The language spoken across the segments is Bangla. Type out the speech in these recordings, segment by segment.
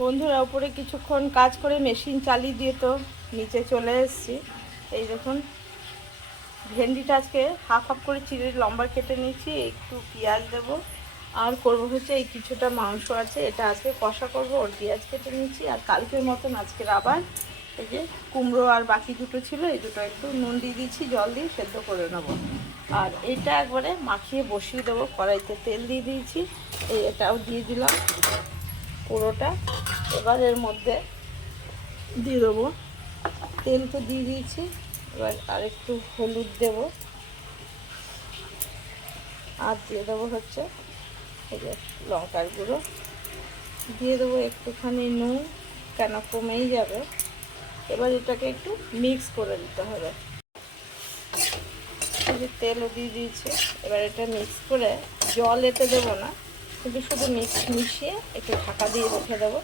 বন্ধুরা, উপরে কিছুক্ষণ কাজ করে মেশিন চালিয়ে দিয়ে তো নিচে চলে এসেছি। এই দেখুন, ভেন্ডিটা আজকে হাফ হাফ করে চিড়ে লম্বা কেটে নিয়েছি, একটু পেঁয়াজ দেবো। আর করব হচ্ছে এই কিছুটা মাংস আছে, এটা আজকে কষা করব, ওর পেঁয়াজ কেটে নিয়েছি, আর কালকের মতন আজকের আবার এই যে কুমড়ো আর বাকি দুটো ছিল, এই দুটো একটু নুন দিয়ে দিয়েছি, জল দিয়ে সেদ্ধ করে নেব। আর এটা একবারে মাখিয়ে বসিয়ে দেবো, কড়াইতে তেল দিয়ে দিয়েছি, এই এটাও দিয়ে দিলাম। পুরোটা। এবার এর মধ্যে দিয়ে দেবো। তেল তো দিয়ে দিয়েছি। এবার আর একটু হলুদ দেব। আর দিয়ে দেবো হচ্ছে এই যে লঙ্কার গুঁড়ো। দিয়ে দেবো একটুখানি নুন, কেন কমেই যাবে। এবার এটাকে একটু মিক্স করে দিতে হবে। তেলও দিয়ে দিয়েছে। এবার এটা মিক্স করে জল এতে দেবো না। কিন্তু শুধু মিক্স মিশিয়ে একটু ঢাকা দিয়ে রেখে দেবো।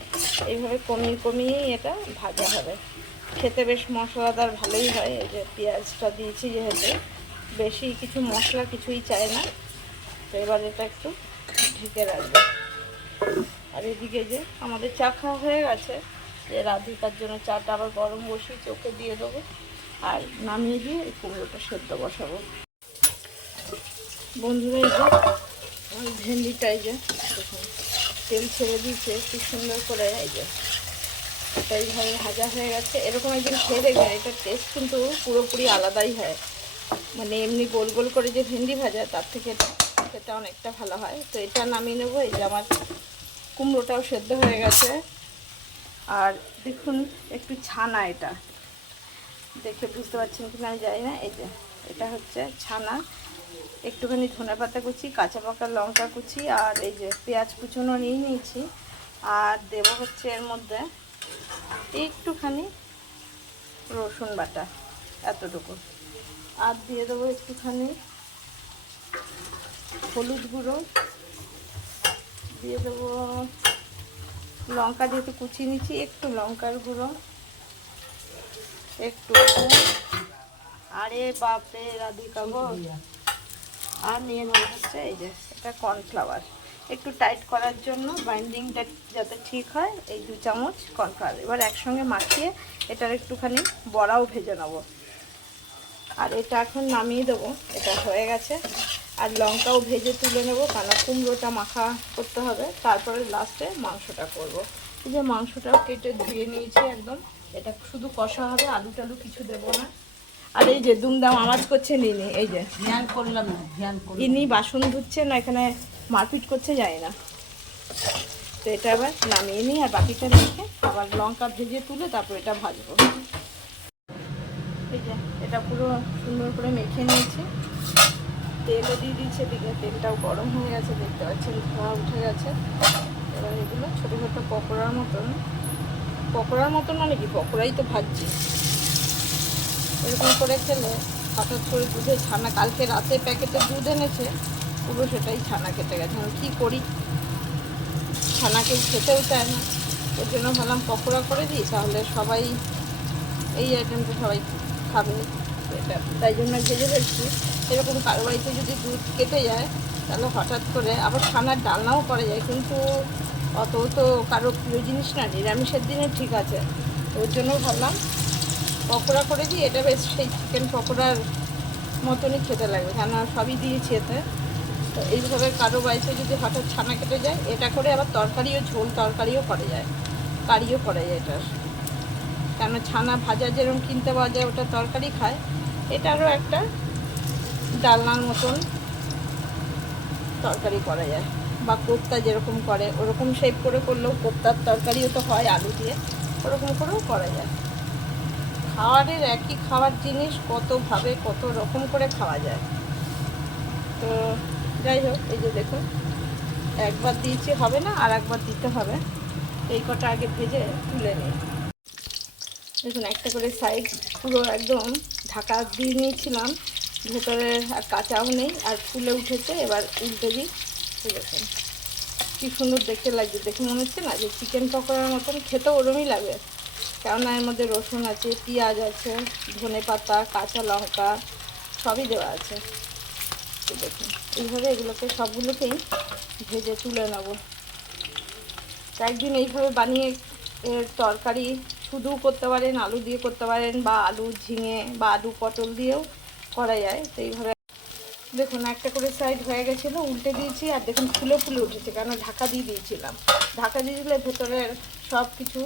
এইভাবে কমিয়ে কমিয়েই এটা ভাজা হবে। খেতে বেশ মশলাদার ভালোই হয়। এই যে পেঁয়াজটা দিয়েছি যেহেতু, বেশি কিছু মশলা কিছুই চাই না। তো এবার এটা একটু ঢেকে রাখব। আর এদিকে যে আমাদের চা খাওয়া হয়ে গেছে। যে রাধিকার জন্য চাটা আবার গরম বসিয়ে চোখে দিয়ে দেবো। আর নামিয়ে দিয়ে এই কুমড়োটা সেদ্ধ বসাবো। বন্ধুরা, এই যে ওই ভেন্ডিটা এই যে তেল ছেড়ে দিয়েছে, কি সুন্দর করে এই যে, এটা এইভাবে ভাজা হয়ে গেছে। এরকম একদিন খেয়ে দেখবেন এটার টেস্ট কিন্তু পুরোপুরি আলাদাই হয়। মানে এমনি গোল গোল করে যে ভেন্ডি ভাজা, তার থেকে খেতে অনেকটা ভালো হয়। তো এটা নামিয়ে নেব, এই যে আমার কুমড়োটাও সেদ্ধ হয়ে গেছে। আর দেখুন, একটু ছানা এটা। দেখে বুঝতে পারছেন কি না আমি জানি না। এই যে, এটা হচ্ছে ছানা। একটুখানি ধনে পাতা কুচি, কাঁচা পাকা লঙ্কা কুচি আর এই যে পেঁয়াজ কুচনো নিয়ে নিয়েছি। আর দেব হচ্ছে এর মধ্যে একটুখানি রসুন বাটা এতটুকু। আর দিয়ে দেবো একটুখানি হলুদ গুঁড়ো। দিয়ে দেবো লঙ্কা যেহেতু কুচিয়ে নিচ্ছি একটু লঙ্কার গুঁড়ো, একটু আরে বাপরে, রাধিকা গো। আর নিয়ে নেব হচ্ছে, এই যে এটা কর্নফ্লাওয়ার একটু টাইট করার জন্য বাইন্ডিংটা যাতে ঠিক হয়, এই দু চামচ কর্নফ্লাওয়ার এবার একসঙ্গে মাখিয়ে এটার একটুখানি বড়াও ভেজে নেব। আর এটা এখন নামিয়ে দেবো, এটা হয়ে গেছে। আর লঙ্কাও ভেজে তুলে নেব কেন কুমড়োটা মাখা করতে হবে। তারপরে লাস্টে মাংসটা করব। এই যে মাংসটাও কেটে ধুয়ে নিয়েছি একদম। এটা শুধু কষা হবে আলু টালু কিছু দেবো না। আর এই যে দুমদাম আওয়াজ করছে নিনি এই যে। ধ্যান করলাম না ধ্যান ইনি বাসন ধুচ্ছে না এখানে মারপিট করছে যায় না। তো এটা আবার নামিয়ে নিই আর বাকিটা রেখে আবার লঙ্কা ভেজে তুলে তারপর এটা ভাজবো। এই যে এটা পুরো সুন্দর করে মেখে নিয়েছি। তেলও দিয়ে দিচ্ছে দিকে তেলটাও গরম হয়ে গেছে দেখতে পাচ্ছেন ধোঁয়া উঠে গেছে। এবার এগুলো ছোটো ছোটো পকোড়ার মতন। পকোড়ার মতন মানে কি? পকোড়াই তো ভাজছি। এরকম করে খেলে হঠাৎ করে দুধে ছানা, কালকে রাতে প্যাকেটে দুধ এনেছে, পুরো সেটাই ছানা কেটে গেছে। আমি কী করি? ছানা কেউ খেতেও চায় না। ওর জন্য ভাবলাম পকোড়া করে দিই, তাহলে সবাই এই আইটেমটা সবাই খাবে। এটা তাই জন্য ভেজে ফেলছি। এরকম কারও বাড়িতে যদি দুধ কেটে যায়, তাহলে হঠাৎ করে আবার ছানার ডালনাও করা যায়, কিন্তু অত তো কারও প্রিয় জিনিস না, নিরামিষের দিনে ঠিক আছে। ওর জন্য ভাবলাম পকোড়া করেছি এটা বেশ সেই চিকেন পকোড়ার মতনই খেতে লাগবে কেন সবই দিয়েছি এতে তো এইভাবে কারও বাড়িতে যদি হঠাৎ ছানা কেটে যায়, এটা করে আবার তরকারিও, ঝোল তরকারিও করা যায়, কারিও করা যায় এটার কেন ছানা ভাজা যেরকম কিনতে পাওয়া যায়, ওটা তরকারি খায়। এটারও একটা ডালনার মতন তরকারি করা যায়, বা কোপ্তা যেরকম করে, ওরকম শেপ করে করলেও কোপ্তার তরকারিও তো হয় আলু দিয়ে, ওরকম করেও করা যায়। খাওয়ারের একই খাওয়ার জিনিস কতভাবে কত রকম করে খাওয়া যায়? তো যাই হোক, এই যে দেখুন, একবার দিয়েছি হবে না, আর একবার দিতে হবে। এই কটা আগে ভেজে তুলে নিই। দেখুন, একটা করে সাইড পুরো একদম ঢাকা দিয়ে নিয়েছিলাম, ভেতরে আর কাঁচাও নেই, আর ফুলে উঠেছে, এবার উল্টে দিই। দেখুন, কি সুন্দর দেখতে লাগছে। দেখে মনে হচ্ছে না যে চিকেন পকোড়ার মতন খেতে ওরমই লাগে। কেননা এর মধ্যে রসুন আছে, পেঁয়াজ আছে, ধনে পাতা, কাঁচা লঙ্কা, সবই দেওয়া আছে। দেখুন, এইভাবে এগুলোকে সবগুলোকেই ভেজে তুলে নেব। একদিন এইভাবে বানিয়ে এর তরকারি শুধু করতে পারেন, আলু দিয়ে করতে পারেন, বা আলু ঝিঙে বা আলু পটল দিয়েও করা যায়। তো এইভাবে দেখুন, একটা করে সাইড হয়ে গেছিল, উল্টে দিয়েছি, আর দেখুন, ফুলে ফুলে উঠেছে, কেন ঢাকা দিয়ে দিয়েছিলাম। ঢাকা দিয়ে দিলে ভেতরের সব কিছু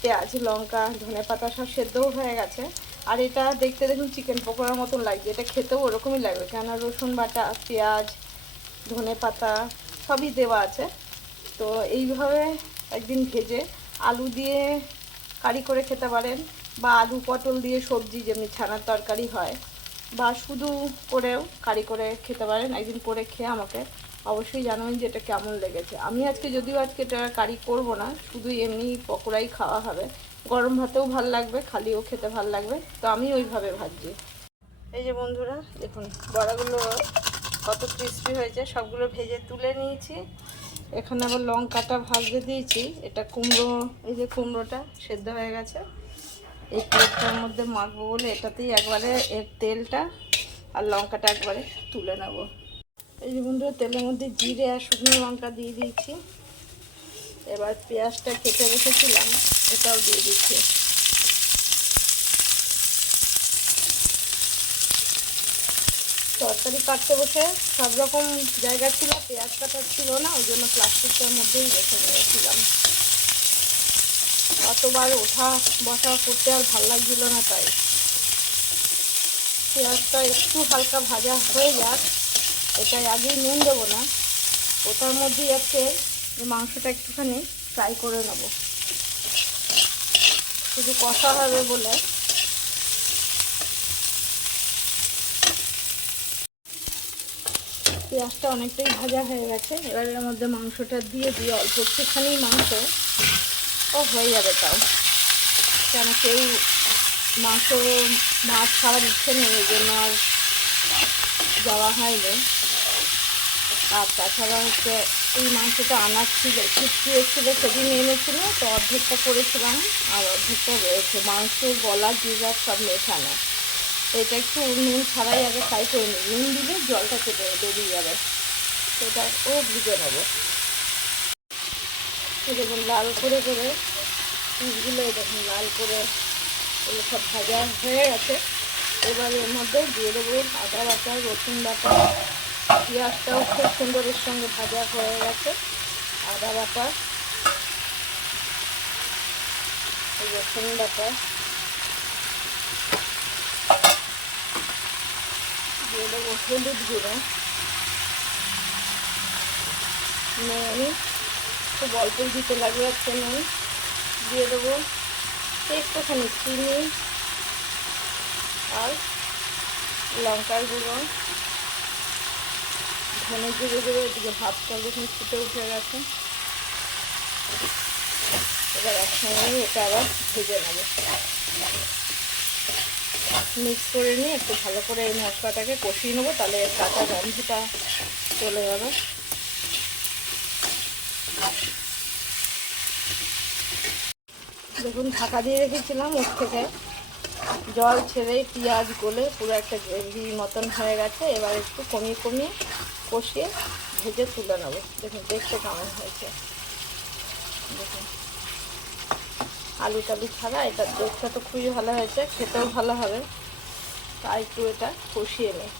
পেঁয়াজ, লঙ্কা, ধনে পাতা সব সেদ্ধও হয়ে গেছে। আর এটা দেখতে দেখুন চিকেন পকোড়ার মতন লাগছে, এটা খেতেও ওরকমই লাগবে, কেননা রসুন বাটা, পেঁয়াজ, ধনে পাতা সবই দেওয়া আছে। তো এইভাবে একদিন ভেজে আলু দিয়ে কারি করে খেতে পারেন, বা আলু পটল দিয়ে সবজি যেমনি ছানার তরকারি হয়, বা শুধু করেও কারি করে খেতে পারেন, একদিন করে খেয়ে আমাকে অবশ্যই জানাবেন যে এটা কেমন লেগেছে। আমি আজকে যদিও আজকে এটা কারি করব না শুধু এমনি পকোড়াই খাওয়া হবে। গরম ভাতেও ভালো লাগবে, খালিও খেতে ভালো লাগবে, তো আমি ওইভাবে ভাজছি। এই যে বন্ধুরা, দেখুন, বড়াগুলো কত ক্রিস্পি হয়েছে, সবগুলো ভেজে তুলে নিয়েছি। এখানে আবার লঙ্কাটা ভাজতে দিয়েছি। এটা কুমড়ো, এই যে কুমড়োটা সেদ্ধ হয়ে গেছে। এই প্লেটটার মধ্যে মাখবো বলে এটাতেই একবারে এর তেলটা আর লঙ্কাটা একবারে তুলে নেব। এই যে বন্ধুরা, তেলের মধ্যে জিরে আর শুকনো লঙ্কা দিয়ে দিয়েছি। এবার পেঁয়াজটা কেটে রেখেছিলাম, এটাও দিয়ে দিচ্ছি। তরকারি কাটতে বসে সব রকম জায়গা ছিল, পেঁয়াজ কাটার ছিল না, ওই জন্য প্লাস্টিকটার মধ্যেই রেখে দিয়েছিলাম। অতবার ওঠা বসা করতে আর ভালো লাগছিল না তাই। পেঁয়াজটা একটু হালকা ভাজা হয়ে যাক। এটাই আগেই নুন দেবো না। ওটার মধ্যেই আছে যে মাংসটা একটুখানি ফ্রাই করে নেব। শুধু কষা হবে বলে। পেঁয়াজটা অনেকটাই ভাজা হয়ে গেছে। এবার এর মধ্যে মাংসটা দিয়ে দিয়ে অল্প একটুখানি মাংস। ও, হয়ে যাবে তাও। কেন কেউ মাংস, মাছ খাওয়ার ইচ্ছে নেই ওই জন্য আর যাওয়া হয়নি। আর তাছাড়া হচ্ছে এই মাংসটা আনার ছিল চুপটি এসেছিল, সেদিন এনেছিল, তো অর্ধেকটা করেছিলাম, আর অর্ধেকটা রয়েছে। মাংস, গলা জিরার সব মেশানো। তো এটা একটু নুন ছাড়াই আগে ফ্রাই করে নিই। নুন দিলে জলটা কেটে বেরিয়ে যাবে। এটা ও ভুজে নেব। দেখুন, লাল করে করে পিসগুলো দেখুন, লাল করে এগুলো সব ভাজা হয়ে গেছে। এবার এর মধ্যে দিয়ে দেবো আদা বাটা, রসুন বাটা পেঁয়াজটাও খুব সুন্দর এর সঙ্গে ভাজা হয়ে গেছে। আদা বাটা। রসুন বাটা। হলুদ গুঁড়ো। নুন খুব অল্প দিতে লাগবে একটা নুন। দিয়ে দেবো একটুখানি চিনি। আর লঙ্কার গুঁড়ো। ধনে জিরে গুঁড়ো এদিকে ভাতটা যখন ফুটে উঠে গেছে, এবার একসঙ্গে এটা আবার ভেজে নেব। মিক্স করে নিয়ে একটু ভালো করে এই মশলাটাকে কষিয়ে নেব, তাহলে কাঁচা গন্ধটা চলে যাবে। দেখুন ঢাকা দিয়ে রেখেছিলাম, ওর থেকে জল ছেড়ে পেঁয়াজ গলে পুরো একটা গ্রেভি মতন হয়ে গেছে। এবার একটু কমিয়ে কমিয়ে কষিয়ে ভেজে তুলে নেব। দেখুন, দেখতে কেমন হয়েছে। দেখুন। আলু টালু ছাড়া এটা দেখতে তো খুবই ভালো হয়েছে, খেতেও ভালো হবে। তাই একটু এটা কষিয়ে নিই।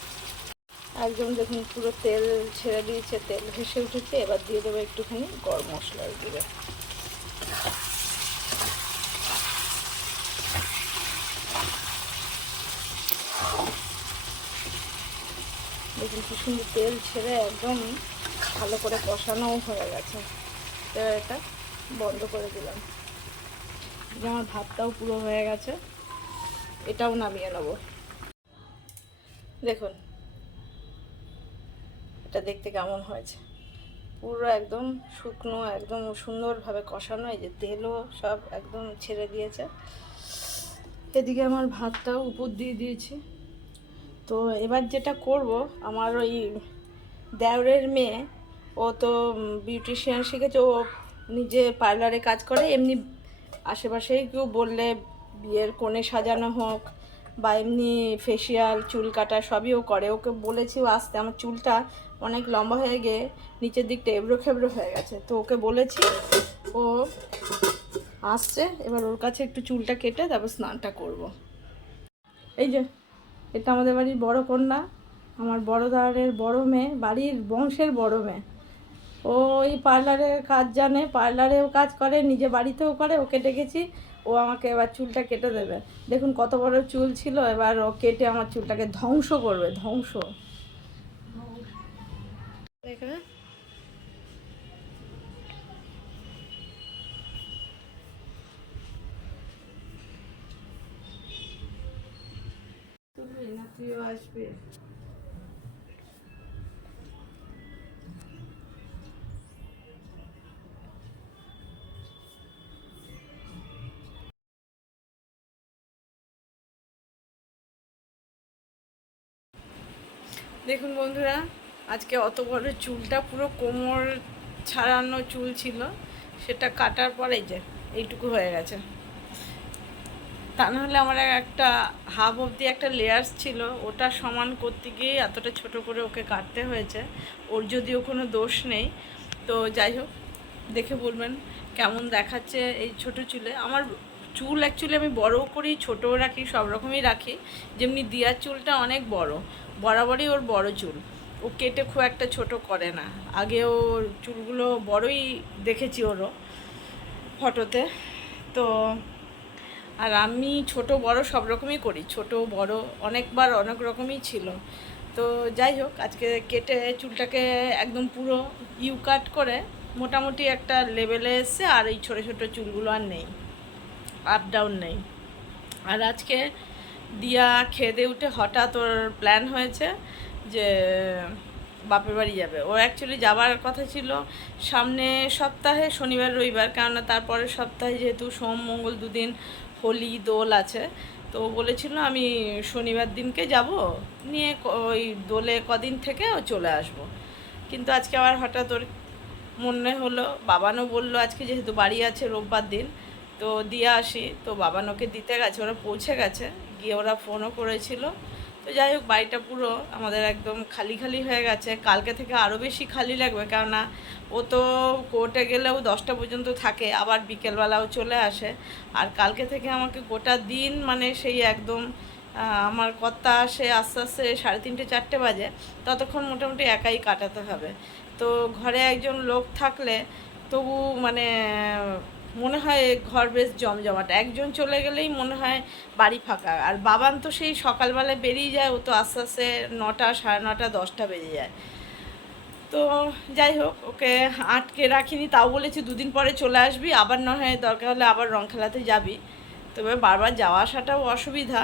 একদম দেখুন, পুরো তেল ছেড়ে দিয়েছে, তেল ভেসে উঠেছে। এবার দিয়ে দেবো একটুখানি গরম মশলা দিবে দেখুন কি সুন্দর তেল ছেড়ে একদম ভালো করে কষানোও হয়ে গেছে। এবার এটা বন্ধ করে দিলাম। আমার ভাতটাও পুরো হয়ে গেছে। এটাও নামিয়ে নেব। দেখুন, এটা দেখতে কেমন হয়েছে। পুরো একদম শুকনো, একদম সুন্দরভাবে কষানো, এই যে তেলও সব একদম ছেড়ে দিয়েছে। এদিকে আমার ভাতটাও উপর দিয়ে দিয়েছি। তো এবার যেটা করব, আমার ওই দেওরের মেয়ে, ও তো বিউটিশিয়ান শিখেছে, ও নিজে পার্লারে কাজ করে, এমনি আশেপাশেই কেউ বললে বিয়ের কোণে সাজানো হোক বা এমনি ফেসিয়াল চুল কাটা সবই ও করে ওকে বলেছি, ও আসতে, আমার চুলটা অনেক লম্বা হয়ে গিয়ে নিচের দিকটা এবড়ো খেবড়ো হয়ে গেছে তো ওকে বলেছি, ও আসছে, এবার ওর কাছে একটু চুলটা কেটে তারপর স্নানটা করব। এই যে এটা আমাদের বাড়ির বড় কন্যা, আমার বড় দাঁড়ের বড় মেয়ে, বাড়ির বংশের বড় মেয়ে। ও ওই পার্লারের কাজ জানে পার্লারেও কাজ করে, নিজে বাড়িতেও করে, ওকে ডেকেছি, ও আমাকে এবার চুলটা কেটে দেবে। দেখুন কত বড় চুল ছিল, এবার ও কেটে আমার চুলটাকে ধ্বংস করবে, ধ্বংস দেখে তুই না তুইও দেখুন বন্ধুরা, আজকে অত বড় চুলটা পুরো কোমর ছাড়ানো চুল ছিল, সেটা কাটার পরে যে, এইটুকু হয়ে গেছে। তা নাহলে আমার একটা হাফ অবধি একটা লেয়ার্স ছিল, ওটা সমান করতে গিয়ে এতটা ছোট করে ওকে কাটতে হয়েছে। ওর যদিও কোনো দোষ নেই। তো যাই হোক, দেখে বলবেন কেমন দেখাচ্ছে এই ছোট চুলে। আমার চুল অ্যাকচুয়ালি আমি বড়ও করি, ছোটও রাখি, সব রকমই রাখি। যেমনি দিয়ার চুলটা অনেক বড়, বরাবরই ওর বড় চুল। ও কেটে খুব একটা ছোট করে না। আগে ওর চুলগুলো বড়ই দেখেছি ওরও ফটোতে তো আর আমি ছোট, বড় সব রকমই করি। ছোট, বড় অনেকবার অনেক রকমই ছিল। তো যাই হোক, আজকে কেটে চুলটাকে একদম পুরো ইউ কাট করে মোটামুটি একটা লেভেলে এসছে, আর এই ছোটো ছোটো চুলগুলো আর নেই। আপ ডাউন নেই। আর আজকে দিয়া খেদে উঠে হঠাৎ ওর প্ল্যান হয়েছে যে বাপের বাড়ি যাবে। ও অ্যাকচুয়ালি যাবার কথা ছিল সামনে সপ্তাহে, শনিবার, রবিবার, কেননা তারপরের সপ্তাহে যেহেতু সোম, মঙ্গল দুদিন হোলি দোল আছে। তো বলেছিল, আমি শনিবার দিনকে যাব, নিয়ে ওই দোলে কদিন থেকে ও চলে আসব। কিন্তু আজকে আবার হঠাৎ ওর মনে হলো, বাবানও বলল, আজকে যেহেতু বাড়ি আছে রোববার দিন, তো দিয়ে আসি। তো বাবানোকে দিতে গেছে, ওরা পৌঁছে গেছে। গিয়ে ওরা ফোনও করেছিল। তো যাই হোক, বাড়িটা পুরো আমাদের একদম খালি খালি হয়ে গেছে। কালকে থেকে আরও বেশি খালি লাগবে, কেননা ও তো কোর্টে গেলেও দশটা পর্যন্ত থাকে, আবার বিকেলবেলাও চলে আসে। আর কালকে থেকে আমাকে গোটা দিন মানে সেই একদম আমার কর্তা আসে আস্তে আস্তে সাড়ে তিনটে, চারটে বাজে, ততক্ষণ মোটামুটি একাই কাটাতে হবে। তো ঘরে একজন লোক থাকলে তবু মানে মনে হয় ঘর বেশ জমজমাট। একজন চলে গেলেই মনে হয় বাড়ি ফাঁকা। আর বাবান তো সেই সকালবেলায় বেরিয়ে যায়, ও তো আস্তে আস্তে নটা, সাড়ে নটা, দশটা বেজে যায়। তো যাই হোক, ওকে আটকে রাখিনি, তাও বলেছি দুদিন পরে চলে আসবি, আবার না হয় দরকার হলে আবার রং খেলাতে যাবি। তবে বারবার যাওয়া আসাটাও অসুবিধা।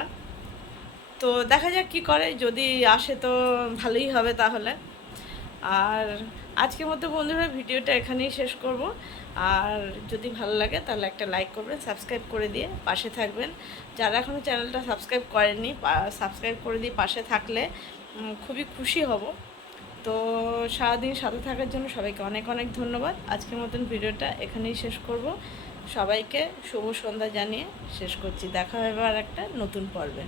তো দেখা যাক কি করে, যদি আসে তো ভালোই হবে তাহলে। আর আজকের মতো বন্ধুরা, ভিডিওটা এখানেই শেষ করব। আর যদি ভালো লাগে, তাহলে একটা লাইক করবেন সাবস্ক্রাইব করে দিয়ে পাশে থাকবেন। যারা এখনও চ্যানেলটা সাবস্ক্রাইব করেননি সাবস্ক্রাইব করে দিয়ে পাশে থাকলে খুবই খুশি হব। তো সারাদিন সাথে থাকার জন্য সবাইকে অনেক অনেক ধন্যবাদ। আজকের মতন ভিডিওটা এখানেই শেষ করব। সবাইকে শুভ সন্ধ্যা জানিয়ে শেষ করছি। দেখা হবে আর একটা নতুন পর্বে।